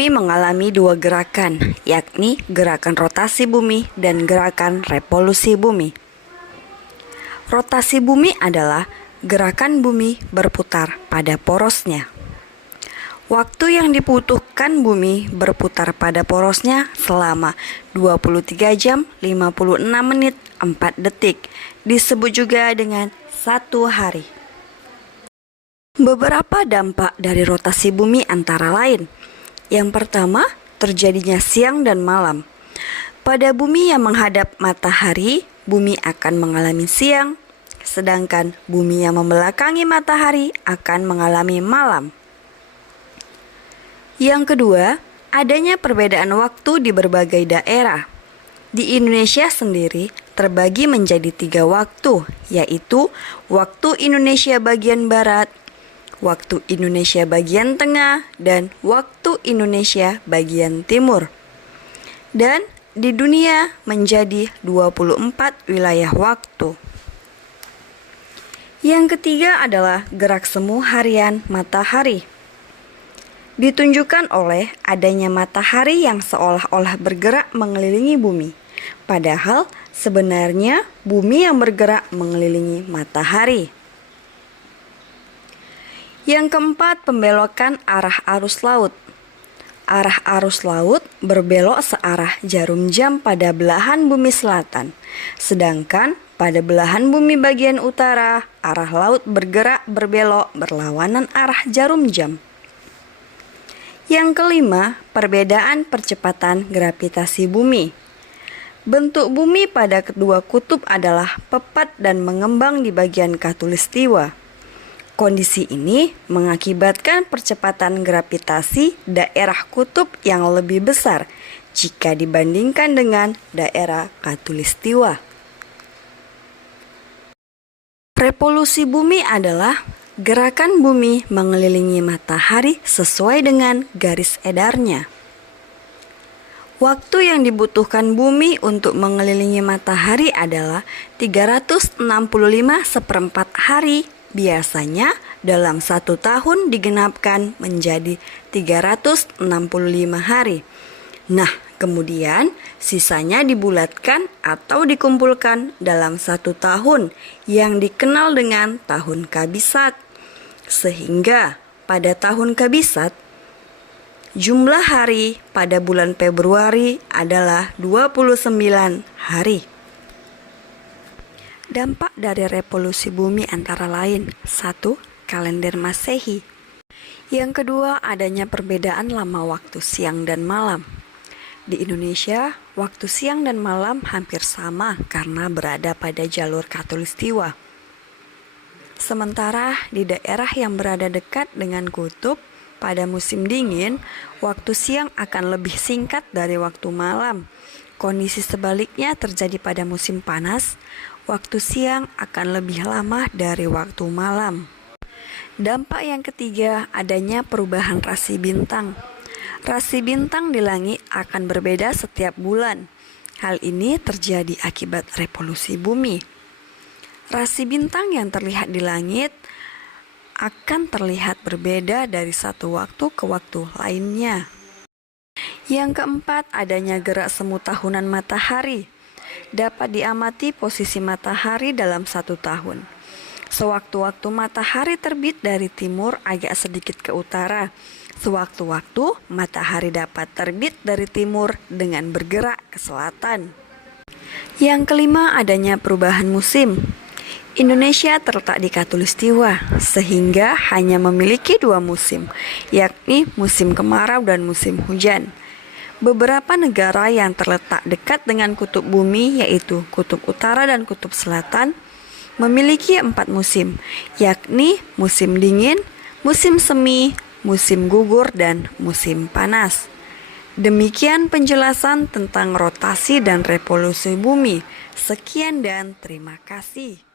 Bumi mengalami dua gerakan, yakni gerakan rotasi bumi dan gerakan revolusi bumi. Rotasi bumi adalah gerakan bumi berputar pada porosnya. Waktu yang dibutuhkan bumi berputar pada porosnya selama 23 jam 56 menit 4 detik, disebut juga dengan 1 hari. Beberapa dampak dari rotasi bumi antara lain. Yang pertama, terjadinya siang dan malam. Pada bumi yang menghadap matahari, bumi akan mengalami siang, sedangkan bumi yang membelakangi matahari akan mengalami malam. Yang kedua, adanya perbedaan waktu di berbagai daerah. Di Indonesia sendiri terbagi menjadi 3 waktu, yaitu waktu Indonesia bagian Barat, waktu Indonesia bagian Tengah, dan waktu Indonesia bagian Timur. Dan di dunia menjadi 24 wilayah waktu. Yang ketiga adalah gerak semu harian matahari. Ditunjukkan oleh adanya matahari yang seolah-olah bergerak mengelilingi bumi. Padahal sebenarnya bumi yang bergerak mengelilingi matahari. Yang keempat, pembelokan arah arus laut. Arah arus laut berbelok searah jarum jam pada belahan bumi selatan. Sedangkan pada belahan bumi bagian utara, arah laut bergerak berbelok berlawanan arah jarum jam. Yang kelima, perbedaan percepatan gravitasi bumi. Bentuk bumi pada kedua kutub adalah pepat dan mengembang di bagian khatulistiwa. Kondisi ini mengakibatkan percepatan gravitasi daerah kutub yang lebih besar jika dibandingkan dengan daerah khatulistiwa. Revolusi bumi adalah gerakan bumi mengelilingi matahari sesuai dengan garis edarnya. Waktu yang dibutuhkan bumi untuk mengelilingi matahari adalah 365 seperempat hari. Biasanya dalam 1 tahun digenapkan menjadi 365 hari. Nah, kemudian sisanya dibulatkan atau dikumpulkan dalam 1 tahun yang dikenal dengan tahun Kabisat. Sehingga pada tahun Kabisat, jumlah hari pada bulan Februari adalah 29 hari. Dampak dari revolusi bumi antara lain: 1. Kalender Masehi. Yang kedua, adanya perbedaan lama waktu siang dan malam. Di Indonesia, waktu siang dan malam hampir sama karena berada pada jalur khatulistiwa. Sementara di daerah yang berada dekat dengan kutub, pada musim dingin, waktu siang akan lebih singkat dari waktu malam. Kondisi sebaliknya terjadi pada musim panas, waktu siang akan lebih lama dari waktu malam. Dampak yang ketiga, adanya perubahan rasi bintang. Rasi bintang di langit akan berbeda setiap bulan. Hal ini terjadi akibat revolusi bumi. Rasi bintang yang terlihat di langit akan terlihat berbeda dari satu waktu ke waktu lainnya. Yang keempat, adanya gerak semu tahunan matahari. Dapat diamati posisi matahari dalam 1 tahun. Sewaktu-waktu matahari terbit dari timur agak sedikit ke utara. Sewaktu-waktu matahari dapat terbit dari timur dengan bergerak ke selatan. Yang kelima, adanya perubahan musim. Indonesia terletak di khatulistiwa sehingga hanya memiliki 2 musim, yakni musim kemarau dan musim hujan. Beberapa negara yang terletak dekat dengan kutub bumi, yaitu kutub utara dan kutub selatan, memiliki 4 musim, yakni musim dingin, musim semi, musim gugur, dan musim panas. Demikian penjelasan tentang rotasi dan revolusi bumi. Sekian dan terima kasih.